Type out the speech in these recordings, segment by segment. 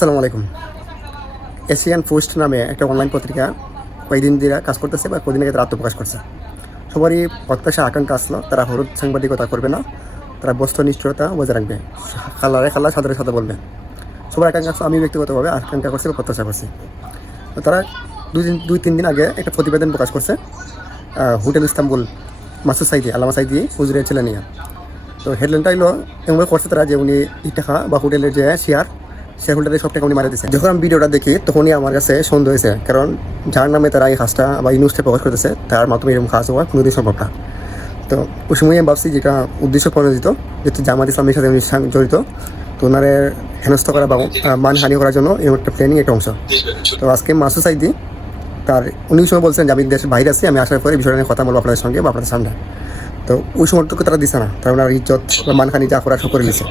আসসালামু আলাইকুম। Asian post নামে একটা অনলাইন পত্রিকা কয়েকদিন ধরে কাজ করতেছে বা কদিন আগে তারা আত্মপ্রকাশ করছে। সবারই প্রত্যাশা আকাঙ্ক্ষা আসলো তারা হলুদ সাংবাদিকতা করবে না, তারা বস্তুনিষ্ঠতা বজায় রাখবে, খালারে খালা সাদারে সাদা বলবে। সবার আকাঙ্ক্ষা, আমি ব্যক্তিগতভাবে আকাঙ্ক্ষা করছি বা প্রত্যাশা করছি। তো তারা দুই তিন দিন আগে একটা প্রতিবেদন প্রকাশ করছে হোটেল ইস্তাম্বুল মাসুদ সাইদি আল্লামা সাইদি হুজুরের ছেলে নিয়ে। তো হেডলাইনটা হলো এমন করছে তারা যে উনি টাকা বা হোটেলের যে শেয়ার হোল্ডারের সব টাকা উনি মারা দিয়েছে। যখন আমি ভিডিওটা দেখি তখনই আমার কাছে সন্দেহ হয়েছে, কারণ যার নামে তারা এই কাজটা বা এই নিউজটা প্রকাশ করতেছে তার মাধ্যমে এরকম কাজ হওয়ার কোনোদিন সম্ভব না। তো ওই সময় আমি ভাবছি যেটা উদ্দেশ্য প্রণোদিত, যেহেতু জামাত ইসলামের সাথে উনি জড়িত, তো ওনারে হেনস্থ করা বা মানহানি করার জন্য এরকম একটা প্ল্যানিং একটা অংশ। তো আজকে মাসুদ সাইদি উনি সময় বলছেন যে আমি দেশের বাইরে আছি, আমি আসার পরে বিষয়টা নিয়ে কথা বলবো আপনাদের সঙ্গে বা আপনাদের সামনে। তো ওই সময়টুকু তারা দিচ্ছে না, তারা ওনার ইজ্জত বা মানহানি যা করা সব করে নিচ্ছে।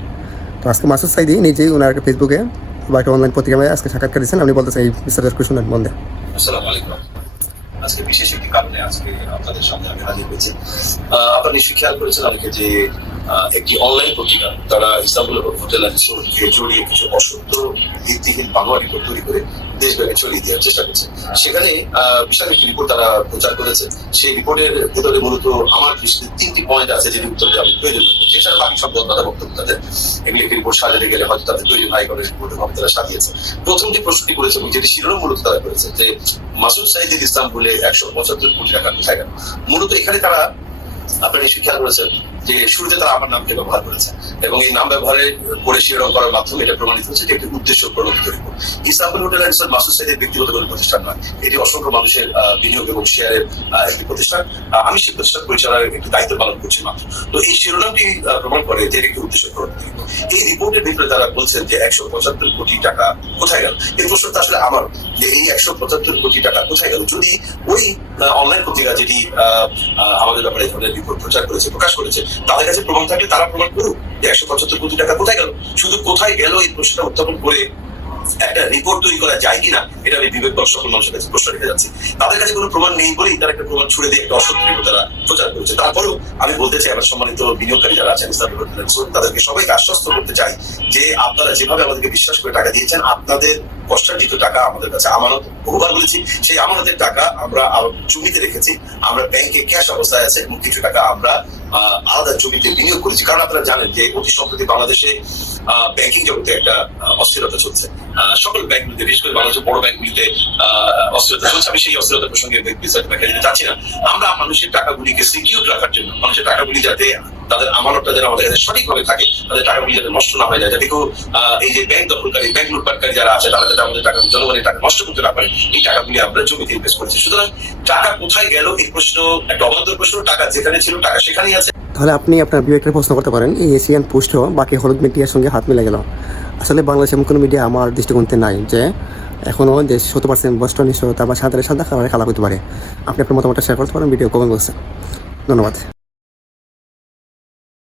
তো আজকে মাসুদ সাইদি নিজেই ওনার ফেসবুকে বা একটা অনলাইন পত্রিকায় আজকে সাক্ষাৎকার দিচ্ছেন। আপনি বলতেছেন এই বিস্তারিত শুনেন মন দেন। আসসালামু আলাইকুম। আজকে বিশেষ একটি কারণে আজকে আপনাদের সামনে আমি হাজির হয়েছি। আপনারা নিশ্চয়ই খেয়াল করেছেন আমাকে যে একটি অনলাইন পত্রিকা তারা ইস্তাম্বুলের হোটেল অ্যান্ড রিসোর্টকে জড়িয়ে কিছু অসত্য ভিত্তিহীন বানোয়া রিপোর্ট তৈরি করে দেশব্যাপী ছড়িয়ে দেওয়ার চেষ্টা করছে। সেখানে বিশাল একটি রিপোর্ট তারা প্রচার করেছে। সেই রিপোর্টের ভেতরে মূলত আমার দৃষ্টিতে 3টি পয়েন্ট আছে যেটি উত্তর দেওয়া প্রয়োজন। এছাড়া বাকি সব কথা বক্তব্য তাদের এগুলি একটি রিপোর্ট সাজাতে গেলে হয়তো তাদের প্রয়োজন হয় করে রিপোর্টের ভাবে তারা সাজিয়েছে। প্রথম যে প্রশ্নটি করেছে এবং যেটি শিরোনাম মূলত তারা করেছে যে মাসুদ সাইদির ইস্তাম্বুলে 175 কোটি টাকা কোথায় গেল। মূলত এখানে তারা আপনারা নিশ্চয়ই খেয়াল করেছেন যে শুরুতে তারা আমার নামকে ব্যবহার করেছে এবং এই নাম ব্যবহারে করে শিরোনাম করার মাধ্যমে এটা প্রমাণিত হচ্ছে যে একটি উদ্দেশ্য প্রণোদিত report. Istanbul hotel and resort Masud সাইদির ব্যক্তিগত কোনো প্রতিষ্ঠান নয়, এটি অসংখ্য মানুষের বিনিয়োগ এবং শেয়ারের একটি প্রতিষ্ঠান। আমি সেই প্রতিষ্ঠান পরিচালনার একটি দায়িত্ব পালন করছি মাত্র। তো এই শিরোনামটি প্রমাণ করে যে একটি উদ্দেশ্য প্রণোদিত রিপোর্ট। এই রিপোর্টের ভিতরে তারা বলছেন যে 175 কোটি টাকা কোথায় গেল। এই প্রশ্নটা আসলে আমার যে এই 175 কোটি টাকা কোথায় গেল। যদি ওই অনলাইন পত্রিকা যেটি আমাদের ব্যাপারে এই ধরনের রিপোর্ট প্রচার করেছে প্রকাশ করেছে তাদের কাছে প্রমাণ থাকলে তারা প্রমাণ করুক যে 175 কোটি টাকা কোথায় গেল। শুধু কোথায় গেল এই প্রশ্নটা উত্থাপন করে একটা রিপোর্ট তৈরি করা যায় কিনা এটা আমি বিবেকবান সকল মানুষের কাছে প্রশ্ন রেখে যাচ্ছি। তাদের কাছে কোনো প্রমাণ নেই বলেই তারা একটা প্রমাণ ছুড়ে দিয়ে একটা অসত্য রিপোর্ট তারা প্রচার করেছে। তারপরেও আমি বলতে চাই আমার সম্মানিত বিনিয়োগকারী যারা আছেন তাদেরকে সবাইকে আশ্বস্ত করতে চাই যে আপনারা যেভাবে আমাদেরকে বিশ্বাস করে টাকা দিয়েছেন, আপনাদের কষ্টার্জিত টাকা আমাদের কাছে আমানত, বহুবার বলেছি সেই আমানতের টাকা আমরা জমিতে রেখেছি, আমরা ব্যাংকে ক্যাশ অবস্থায় আছে এবং কিছু টাকা আমরা আলাদা জমিতে বিনিয়োগ করেছি। কারণ আপনারা জানেন যে অতি সম্প্রতি বাংলাদেশে ব্যাংকিং জগতে একটা অস্থিরতা চলছে। সকল ব্যাংকগুলিতে, বিশেষ করে বাংলাদেশের বড় ব্যাংকগুলিতে অস্থিরতা চলছে। আমি সেই অস্থিরতা প্রসঙ্গে ব্যাখ্যা দিতে চাচ্ছি না। আমরা মানুষের টাকাগুলিকে সিকিউর রাখার জন্য, মানুষের টাকাগুলি যাতে তাদের আমানতটা যেন আমাদের কাছে সঠিকভাবে থাকে, তাদের টাকাগুলি যাতে নষ্ট না হয়ে যায়, যাতে কেউ এই যে ব্যাংক দখলকারী, ব্যাংক লুটপাটকারী যারা আছে তারা যাতে আমাদের টাকা, জনগণের টাকা নষ্ট করতে না পারে, এই টাকাগুলি আমরা জমিতে ইনভেস্ট করেছি। সুতরাং টাকা কোথায় গেল এই প্রশ্ন একটা অবান্তর প্রশ্ন। টাকা যেখানে ছিল টাকা সেখানেই আছে। তাহলে আপনি আপনার বিবেকটা প্রশ্ন করতে পারেন, এই এশিয়ান পোস্টও বাকি হলুদ মিডিয়ার সঙ্গে হাত মিলে গেল। আসলে বাংলাদেশে এমন কোনো মিডিয়া আমার দৃষ্টিকোণে নাই যে এখনও দেশ 100% বস্তুনিষ্ঠতা বা সাদা খালা হতে পারে। আপনি আপনার মতামতটা শেয়ার করতে পারেন ভিডিও কমেন্ট বক্সে। ধন্যবাদ।